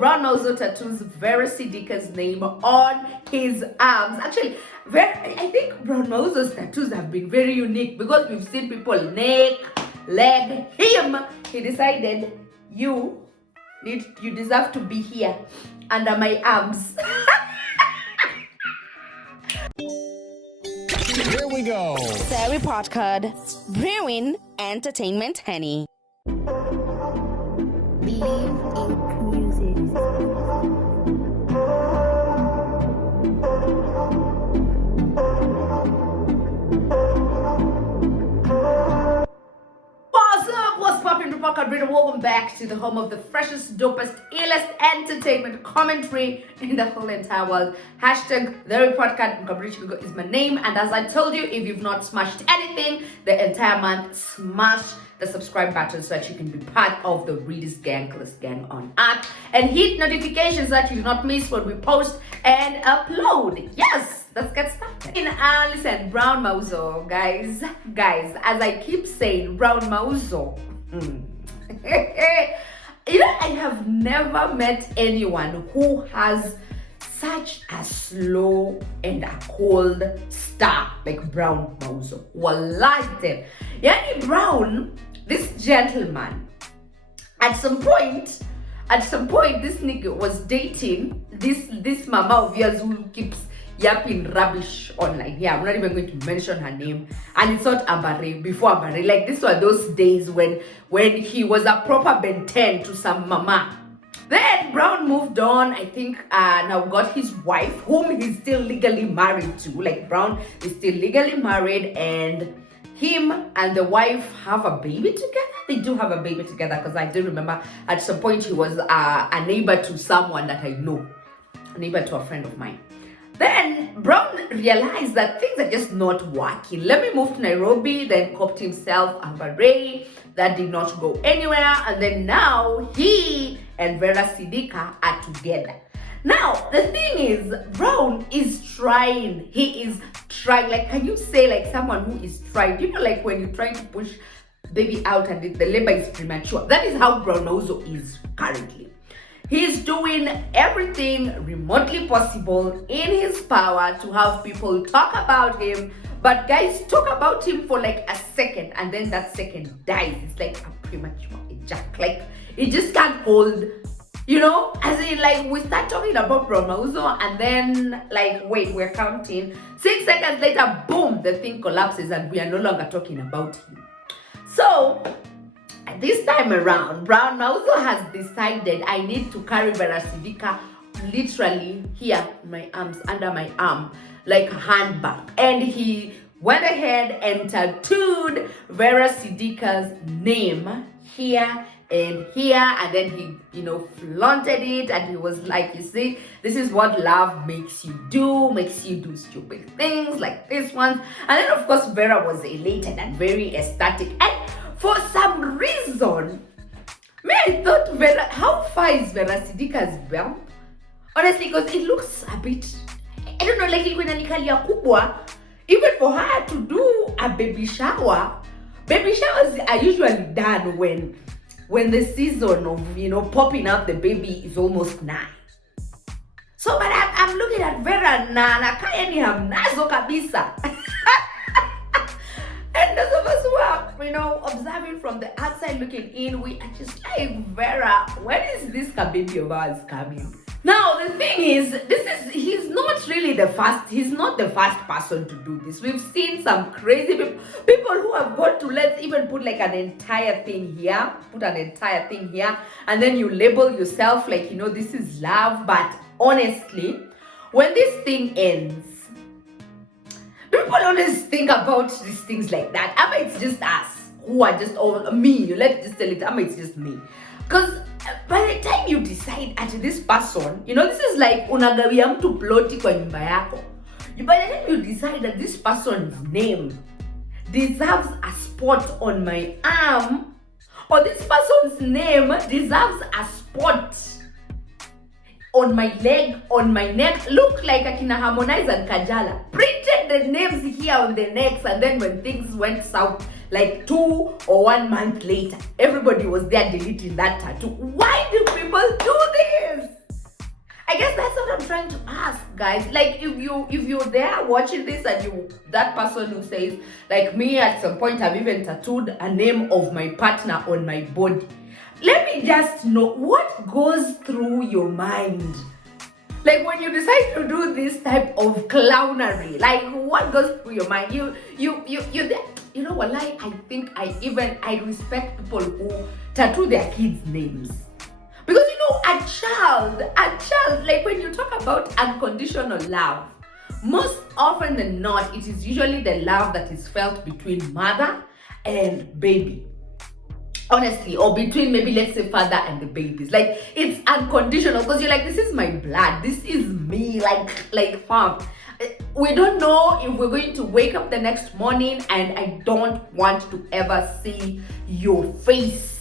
Brown Mauzo tattoos Vera Sidika's name on his arms. Actually, I think Brown Mauzo's tattoos have been very unique because we've seen people neck, leg. Him, he decided you deserve to be here under my arms. Here we go. TheReportCard, brewing entertainment honey. Believe in music. What's poppin', TheReportCard reader? Welcome back to the home of the freshest, dopest, illest entertainment commentary in the whole entire world. Hashtag TheReportCard is my name, and as I told you, if you've not smashed anything the entire month, smash the subscribe button so that you can be part of the Readers Gangless gang on earth, and hit notifications so that you do not miss when we post and upload. Yes, let's get started. Listen, Brown Mauzo, guys, as I keep saying, Brown Mauzo. I have never met anyone who has such a slow and a cold start like Brown Mauzo. Wallahi, Yani Brown, this gentleman, at some point, this nigga was dating this mama of yours who keeps yapping rubbish online. Yeah, I'm not even going to mention her name. And it's not Ambare, before Ambare. Like, these were those days when he was a proper Ben 10 to some mama. Then Brown moved on, I think, now got his wife, whom he's still legally married to. Like, Brown is still legally married, and him and the wife have a baby together. They do have a baby together, because I do remember at some point he was a neighbor to someone that I know, a neighbor to a friend of mine. Then Brown realized that things are just not working. Let me move to Nairobi, then copped himself a beret. That did not go anywhere. And then now he and Vera Sidika are together. Now, the thing is, Brown is trying. He is trying. Like, can you say like someone who is trying? You know, like when you're trying to push baby out and the labor is premature. That is how Brown Mauzo is currently. He's doing everything remotely possible in his power to have people talk about him. But guys, talk about him for like a second, and then that second dies. It's like a premature ejac. Like, it just can't hold, as in, like, we start talking about Brown Mauzo, and then, like, wait, we're counting. 6 seconds later, boom, the thing collapses, and we are no longer talking about him. So this time around, Brown Mauzo has decided I need to carry Vera Sidika literally here, my arms, under my arm, like a handbag. And he went ahead and tattooed Vera Sidika's name here and here, and then he, flaunted it, and he was like, you see, this is what love makes you do stupid things like this one. And then of course Vera was elated and very ecstatic, and for some reason, I thought Vera, how far is Vera Sidika's belt? Honestly, because it looks a bit, I don't know, like ilikuwa kubwa. Even for her to do a baby shower. Baby showers are usually done when the season of, popping out the baby is almost nigh. So, but I'm looking at Vera na kaya ni hamnazo kabisa. And those of us who are, observing from the outside looking in, we are just like, Vera, when is this baby of ours coming? Now, the thing is, he's not the first person to do this. We've seen some crazy people who have got to, let's even put like an entire thing here, and then you label yourself like, this is love. But honestly, when this thing ends, people always think about these things like that. Ama it's just us who are just all me. Let's just tell it, Ama it's just me. Because by the time you decide at this person, this is like unagawia mtu ploti kwa nyumba yako. By the time you decide that this person's name deserves a spot on my arm, or this person's name deserves a spot on my leg, on my neck, look like Akina Harmonize and Kajala. Printed the names here on the necks, and then when things went south, like 2 or 1 month later, everybody was there deleting that tattoo. Why do people do this? trying to ask, guys, like if you're there watching this and that person who says, like me at some point I've even tattooed a name of my partner on my body. Let me just know what goes through your mind. Like when you decide to do this type of clownery, like what goes through your mind? You know what? Like I think I respect people who tattoo their kids' names. Because a child, like when you talk about unconditional love, most often than not, it is usually the love that is felt between mother and baby. Honestly, or between maybe, let's say, father and the babies. Like, it's unconditional because you're like, this is my blood, this is me, like fam. We don't know if we're going to wake up the next morning, and I don't want to ever see your face.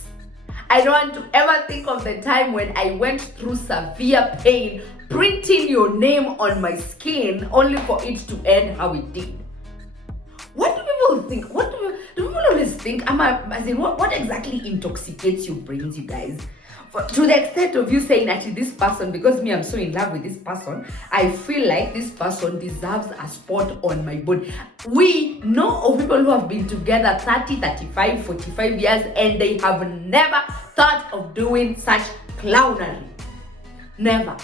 I don't want to ever think of the time when I went through severe pain printing your name on my skin only for it to end how it did. What do people think? What do people always think? What exactly intoxicates your brains, you guys? To the extent of you saying, actually, this person, because me, I'm so in love with this person, I feel like this person deserves a spot on my body. We know of people who have been together 30, 35, 45 years, and they have never thought of doing such clownery. Never.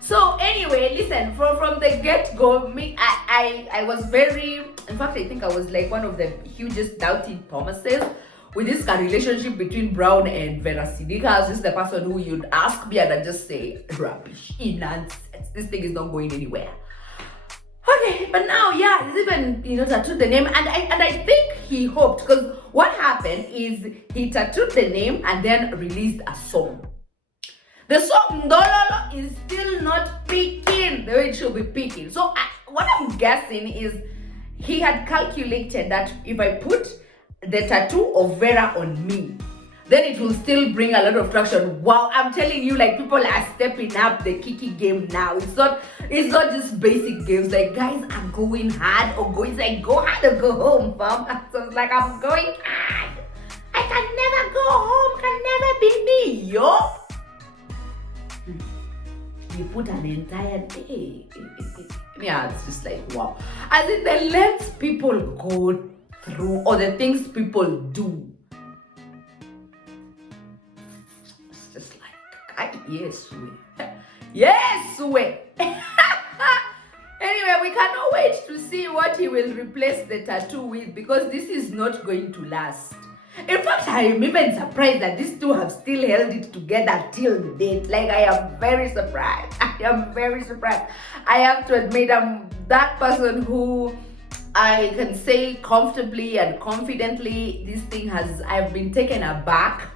So anyway, listen, from the get-go, I was very, in fact, I think I was like one of the hugest doubting Thomases with this relationship between Brown and Vera Sidika. This is the person who you'd ask me and I'd just say, rubbish, nonsense, this thing is not going anywhere. Okay, but now, yeah, he's even, tattooed the name, and I think he hoped, because what happened is he tattooed the name and then released a song. The song Ndololo is still not peaking the way it should be peaking. So what I'm guessing is he had calculated that if I put the tattoo of Vera on me, then it will still bring a lot of traction. Wow, I'm telling you, like, people are stepping up the Kiki game now. It's not just basic games. Like, guys are going hard, or going like, go hard or go home, fam. So it's like, I'm going hard. I can never go home, can never be me, yo. You put an entire day. Yeah, it's just like, wow. As in the lengths people go through, or the things people do. It's just like, yes, we. Anyway, we cannot wait to see what he will replace the tattoo with, because this is not going to last. In fact, I am even surprised that these two have still held it together till date. Like, I am very surprised. I have to admit, I'm that person who I can say comfortably and confidently, I've been taken aback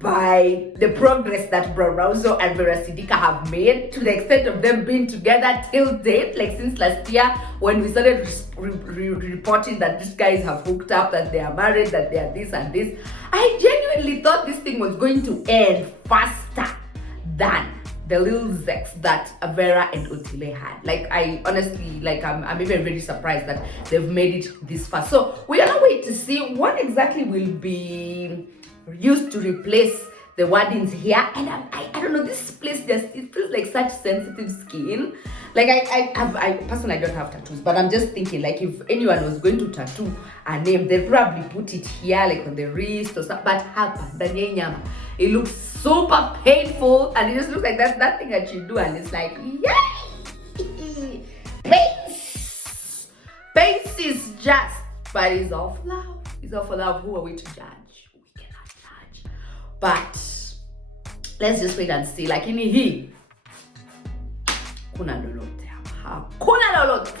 by the progress that Mauzo and Vera Sidika have made, to the extent of them being together till date, like since last year when we started reporting that these guys have hooked up, that they are married, that they are this and this. I genuinely thought this thing was going to end faster than the little zex that Vera and Otile had. Like, I honestly, like, I'm even very surprised that they've made it this far. So we are gonna wait to see what exactly will be used to replace the wordings here. And I don't know, this place it feels like such sensitive skin. Like, I personally, I don't have tattoos, but I'm just thinking, like, if anyone was going to tattoo a name, they'd probably put it here, like on the wrist or something. But it looks super painful, and it just looks like that thing that you do, and it's like, yay! Pace is just, but it's all for love. It's all for love. Who are we to judge? But let's just wait and see. Like, in hii kuna lolote.